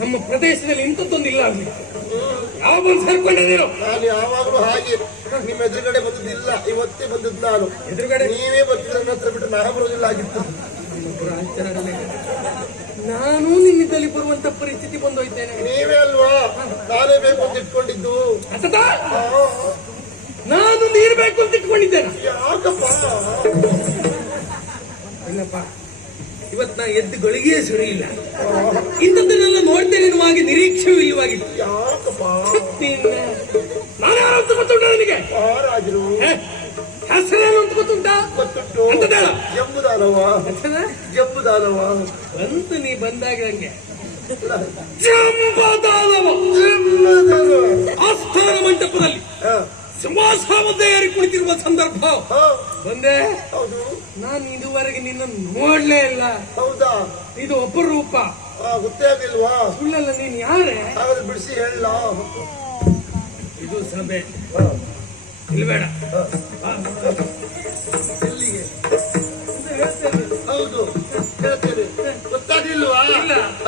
ನಮ್ಮ ಪ್ರದೇಶದಲ್ಲಿ ಇಂಥದ್ದೊಂದಿಲ್ಲ ಅಲ್ಲಿ ಯಾವ ಬಂದು ಸೇರ್ಕೊಂಡಿದ್ದೀರೋ. ನಾನು ಯಾವಾಗಲೂ ಹಾಗೆ ನಿಮ್ಮ ಎದುರುಗಡೆ ಬಂದದಿಲ್ಲ, ಇವತ್ತೇ ಬಂದದ್ದು ನಾನು. ಎದುರುಗಡೆ ನೀವೇ ಬರ್ತಿದ್ರೆ ನನ್ನ ಹತ್ರ ಬಿಟ್ಟು ನಾ ಬರೋದಿಲ್ಲ ಆಗಿತ್ತು. ನಾನು ನಿಮ್ಮಿದ್ದಲ್ಲಿ ಬರುವಂತ ಪರಿಸ್ಥಿತಿ ಬಂದೋಯ್ತೇನೆ. ನೀವೇ ಅಲ್ವಾ ನಾನೇ ಬೇಕು ಅಂತ ಇಟ್ಕೊಂಡಿದ್ದು. ನಾನು ನೀರು ಬೇಕು ಅಂತ ಇಟ್ಕೊಂಡಿದ್ದೇನೆ. ಯಾಕಪ್ಪ? ಇಲ್ಲಪ್ಪ, ಇವತ್ತು ನಾ ಎದ್ದು ಗಳಿಗೆಯೇ ಸರಿ ಇಲ್ಲ. ಇಂಥದ್ದನ್ನೆಲ್ಲ ನೋಡ್ತೇನೆ ಎನ್ನುವಾಗ ನಿರೀಕ್ಷೆಯೂ ಇಲ್ಲವಾಗಿತ್ತು. ಯಾಕಪ್ಪ? ನಾನು ಯಾರು ಅಂತ ಗೊತ್ತುಂಟ ನನಗೆ? ರಾಜರು ಹೆಸರೇನು ಅಂತ ಗೊತ್ತುಂಟಾ? ಗೊತ್ತುಂಟು. ಅಂತದೇಳ ಜಂಬುದಾನವ ಜಂಬುದಾನವ ಅಂತ ನೀ ಬಂದಾಗ ನಂಗೆ ಆಸ್ಥಾನ ಮಂಟಪದಲ್ಲಿ ಸಿಂಹಾಸನವನ್ನೇ ಏರಿ ಕುಳಿತಿರುವ ಸಂದರ್ಭ ಬಂದೆ. ಹೌದು, ನಾನು ಇದುವರೆಗೆ ನಿನ್ನನ್ನು ನೋಡ್ಲೇ ಇಲ್ಲ. ಹೌದಾ? ಇದು ಅಪರೂಪ. ಗೊತ್ತೇ ಆಗಿಲ್ವಾ? ಸುಳ್ಳಲ್ಲ. ನೀನ್ ಯಾರೇ? ಹಾಗಾದ್ರೆ ಬಿಡಿಸಿ ಹೇಳ. ಇದು ಸಭೆ ಇಲ್ಬೇಡ. ಎಲ್ಲಿಗೆ? ಹೌದು ಹೇಳ್ತೇನೆ. ಗೊತ್ತಾಗಿಲ್ವಾ?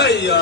ಅಯ್ಯೋ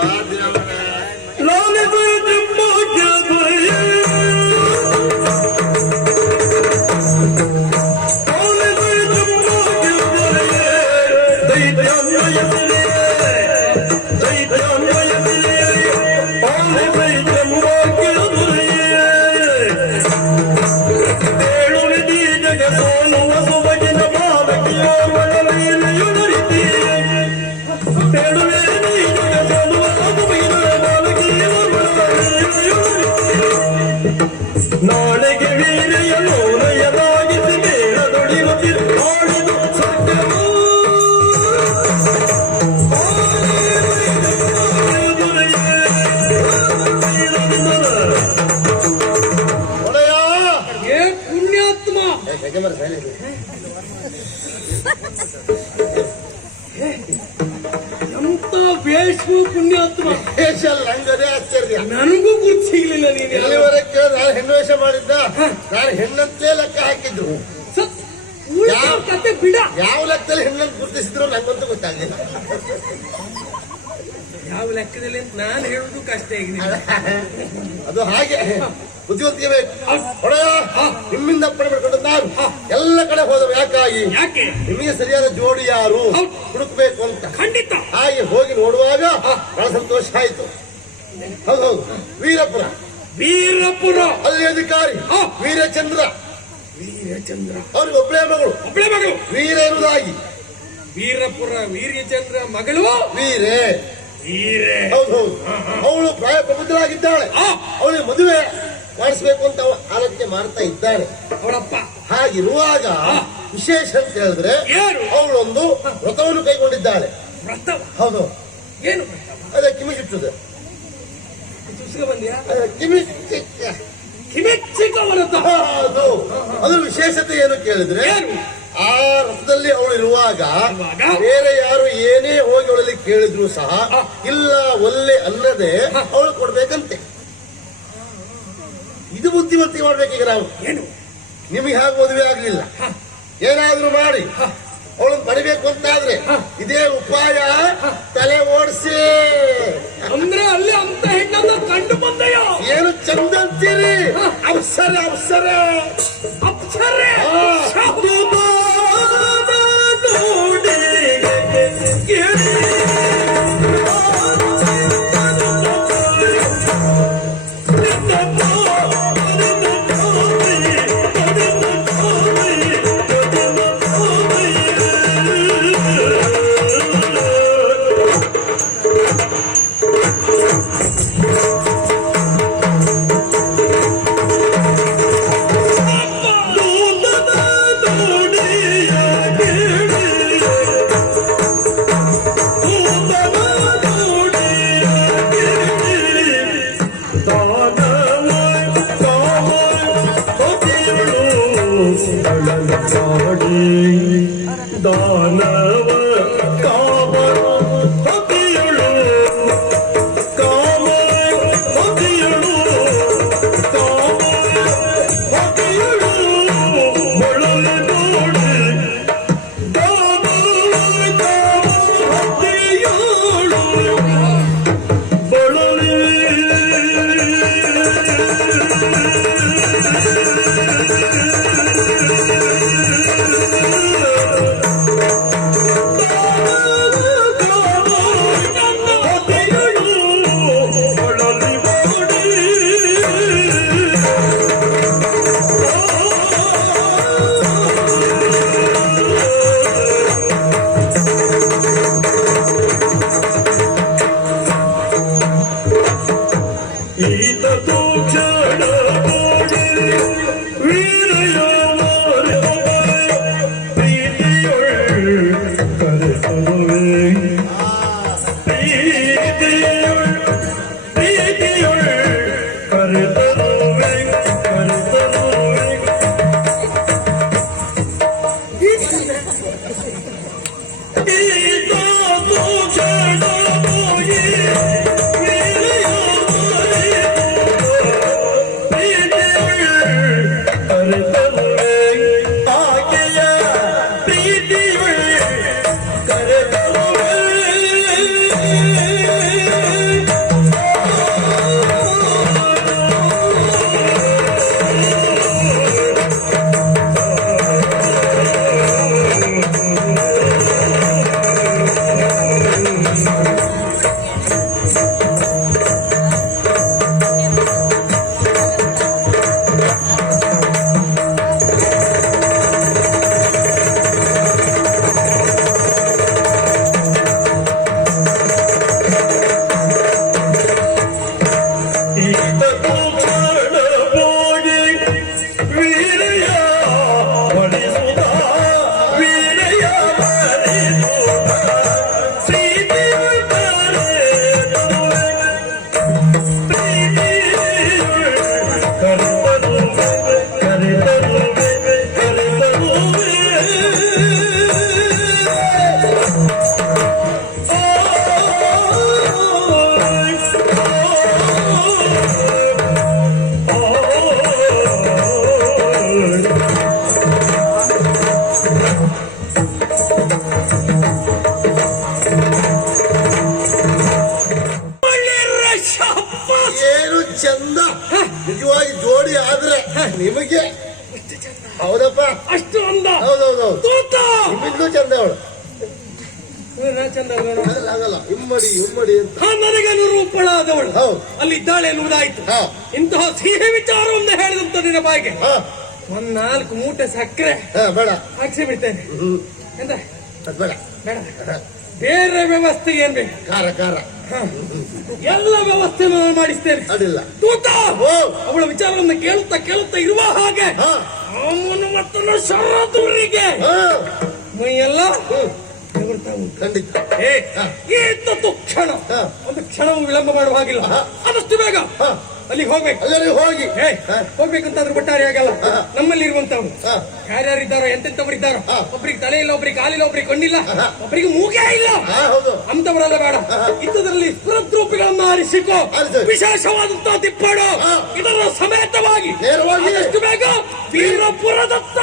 ನಾಳೆಗೆ ವೀರೆಯನು ನಯದಾಗಿಸಿ ಮೇಳದೊಡಿಯುತ್ತಿರು ಆಡಿದು ಸತ್ಯವು ಪುಣ್ಯಾತ್ಮ. ಎಂತ ವೇಷವು ಪುಣ್ಯಾತ್ಮ. ವೇಷ ನಂಗದೇ ಆಶ್ಚರ್ಯ. ನನಗೂ ಗುರ್ತು ಸಿಗ್ಲಿಲ್ಲ. ನೀನು ಎಲ್ಲಿವರೆಗೆ ನಾನು ಹೆಣ್ಣು ವೇಷ ಮಾಡಿದ್ದ? ನಾನು ಹೆಣ್ಣಂತಲೇ ಲೆಕ್ಕ ಹಾಕಿದ್ದು. ಕತೆ ಬಿಡ. ಯಾವ ಲೆಕ್ಕದಲ್ಲಿ ಹೆಣ್ಣನ್ನು ಗುರುತಿಸಿದ್ರು ನಂಗಂತೂ ಗೊತ್ತಾಗಲಿಲ್ಲ. ಯಾವ ಲೆಕ್ಕದಲ್ಲಿ ಅಂತ ನಾನು ಹೇಳುದು ಕಷ್ಟ ಈಗ. ಅದು ಹಾಗೆ ಬುದ್ಧಿವಂತಿಕೆ ಬೇಕು. ನಿಮ್ಮಿಂದ ಅಪ್ಪಣೆ ಮಾಡ್ಕೊಂಡು ನಾನು ಎಲ್ಲ ಕಡೆ ಹೋದವು. ಯಾಕೆ? ನಿಮಗೆ ಸರಿಯಾದ ಜೋಡಿ ಯಾರು ಹುಡುಕ್ಬೇಕು ಅಂತ. ಖಂಡಿತ. ಹಾಗೆ ಹೋಗಿ ನೋಡುವಾಗ ಬಹಳ ಸಂತೋಷ ಆಯ್ತು. ಹೌದೌದು, ವೀರಪುರ ಅಲ್ಲಿ ಅಧಿಕಾರಿ ವೀರಚಂದ್ರ ಅವ್ರಿಗೆ ಒಬ್ಬಳೇ ಮಗಳು ವೀರ ಎನ್ನುವುದಾಗಿ. ವೀರಪುರ ವೀರ್ಯಚಂದ್ರ ಮಗಳು ವೀರೆ. ಹೌದೌದು, ಅವಳು ಪ್ರಾಯ ಪ್ರಬುದ್ಧರಾಗಿದ್ದಾಳೆ. ಅವಳಿಗೆ ಮದುವೆ ಮಾಡಿಸ್ಬೇಕು ಅಂತ ಆಲೋಚನೆ ಮಾಡ್ತಾ ಇದ್ದಾಳೆ ಅವಳಪ್ಪ. ಹಾಗಿರುವಾಗ ವಿಶೇಷ ಅಂತ ಹೇಳಿದ್ರೆ ಅವಳೊಂದು ವ್ರತವನ್ನು ಕೈಗೊಂಡಿದ್ದಾಳೆ. ಹೌದು. ಏನು? ಅದೇ ಕಿಮಿಚಿಟ್ಟುತ್ತದೆ. ಅದ್ರ ವಿಶೇಷತೆ ಏನು ಕೇಳಿದ್ರೆ, ಆ ರಥದಲ್ಲಿ ಅವಳು ಇರುವಾಗ ಬೇರೆ ಯಾರು ಏನೇ ಹೋಗಿ ಅವಳಲ್ಲಿ ಕೇಳಿದ್ರು ಸಹ ಇಲ್ಲ ಒಲ್ಲೆ ಅನ್ನದೆ ಅವಳು ಕೊಡ್ಬೇಕಂತೆ. ಇದು ಬುದ್ಧಿವಂತಿಕೆ ಮಾಡ್ಬೇಕೀಗ ನಾವು. ಏನು? ನಿಮಗೆ ಹಾಗೆ ಮದುವೆ ಆಗ್ಲಿಲ್ಲ, ಏನಾದ್ರೂ ಮಾಡಿ ಅವಳನ್ನು ಪಡಿಬೇಕು ಅಂತಾದ್ರೆ ಇದೇ ಉಪಾಯ ತಲೆ ಓಡಿಸಿ. ಅಂದ್ರೆ ಅಲ್ಲಿ ಅಂತ ಹೆಣ್ಣನ್ನ ಕಂಡು ಬಂದೆಯೋ? ಏನು ಚಂದ ಅಂತೀರಿ? ಅಪ್ಸರೆ ಅಪ್ಸರೆ ಅಪ್ಸರೆ. Body. ದಾನವ ಕಾಮ ಪತಿಯಳು ಕಾಮ ಪತಿಯಳು ಕಾಮ ಪತಿಯಳು ಮೊಳಲೆ ನೋಡಿ ದಾನ ಕಾಮ ಪತಿಯಳು ಮೊಳಲೆ ಈತ ತೂಕ್ಷಣ ನೋಡಿ ವೀರಯ ಪ್ರೀತಿಯೊಳ್ ಕರೆತರುವೆ ಪ್ರೀತಿಯೊಳ್ ಕರೆತರುವೆ ಕರೆತರುವೆ ಈತ ತೂಕ್ಷಣ ನೋಡಿ ಏನು ಚಂದ ನಿಜವಾಗಿ ಜೋಡಿ ಆದ್ರೆ ನಿಮಗೆ ಹೌದಪ್ಪ ಅಷ್ಟು ಅಂದ ಹೌದೌದೌದು ತೂತ ನಿಮ್ಮಿಂದೂ ಚಂದ ಅವಳು ನಾ ಚಂದ ಅಲ್ವೇನೋ? ಆಗಲ್ಲ ಇಮ್ಮಡಿ ಇಮ್ಮಡಿ ಅಂತ ಹಾ ನನಗೆ ಅನುರೂಪಳಾದವಳು ಹೌದು. ಅಲ್ಲಿ ಇದ್ದಾಳೆ ಎನ್ನುವುದಾಯ್ತು. ಹಾ. ಇಂತಹ ಸಿಹಿ ವಿಚಾರವನ್ನು ಹೇಳಿದಂತ ನಿನ್ನ ಬಾಯಿಗೆ ಹಾ ಒಂದ್ 4 ಮೂಟೆ ಸಕ್ಕರೆ ಹಾ ಬೇಡ ಹಾಕ್ಸಿ ಬಿಡ್ತೇನೆ. ಎಂತ ಅದ್ ಬೇಡ ಬೇಡ, ಬೇರೆ ವ್ಯವಸ್ಥೆ ಏನ್ ಬೇಕು? ಖಾರ ಖಾರ ಹಾ. ಎಲ್ಲ ವ್ಯವಸ್ಥೆ ಮಾಡಿಸ್ತೇನೆ. ಅಡಿಲ್ಲ ತೂತ ಓ ಅವಳ ವಿಚಾರವನ್ನು ಕೇಳುತ್ತಾ ಕೇಳುತ್ತಾ ಇರುವ ಹಾಗೆ ಹಾ ಅವನು ಮತ್ತನ ಶರದೂರಿಗೆ ಹಾ ಮೈಯೆಲ್ಲ ಬೆವರ್ತಾ ಉಂಟು. ಖಂಡಿತ ಏ, ಈತ ಕ್ಷಣ ಹಾ. ಒಂದು ಕ್ಷಣವೂ ವಿಳಂಬ ಮಾಡುವ ಹಾಗಿಲ್ಲ. ಹಾ. ಆದಷ್ಟು ಬೇಗ ಹಾ ಅಲ್ಲಿಗೆ ಹೋಗ್ಬೇಕು. ಎಲ್ಲರಿಗೂ ಹೋಗಿ ಏ, ಹೋಗ್ಬೇಕಂತಾದ್ರೂ ಒಟ್ಟಾರೆ ಆಗಲ್ಲ. ಹಾ. ನಮ್ಮಲ್ಲಿ ಇರುವಂತವ್ರು ಹಾ. ಯಾರ್ಯಾರಿದ್ದಾರೋ ಎಂತೆಂತವರಿದ್ದಾರೋ, ಹಾ. ಒಬ್ರಿಗೆ ತಲೆ ಇಲ್ಲ, ಒಬ್ರಿಗೆ ಕಾಲಿಲ್ಲ, ಒಬ್ರಿಗೆ ಕಣ್ಣಿಲ್ಲ, ಹಾ. ಒಬ್ರಿಗೆ ಮೂಗೇ ಇಲ್ಲ, ಹಾ ಹೌದು ಅಂತವರೆಲ್ಲ ಬೇಡ. ಇಂಥದ್ರಲ್ಲಿ ಸ್ಫುರದ್ರೂಪಿಗಳನ್ನ ಆರಿಸಿಕೋ. ಆರಿಸಿ. ವಿಶೇಷವಾದಂತಹ ತಿಪ್ಪಾಡು ಹಾ. ಇದರ ಸಮೇತವಾಗಿ ನೇರವಾಗಿ ಆದಷ್ಟು ಬೇಗ ವೀರಪುರದತ್ತ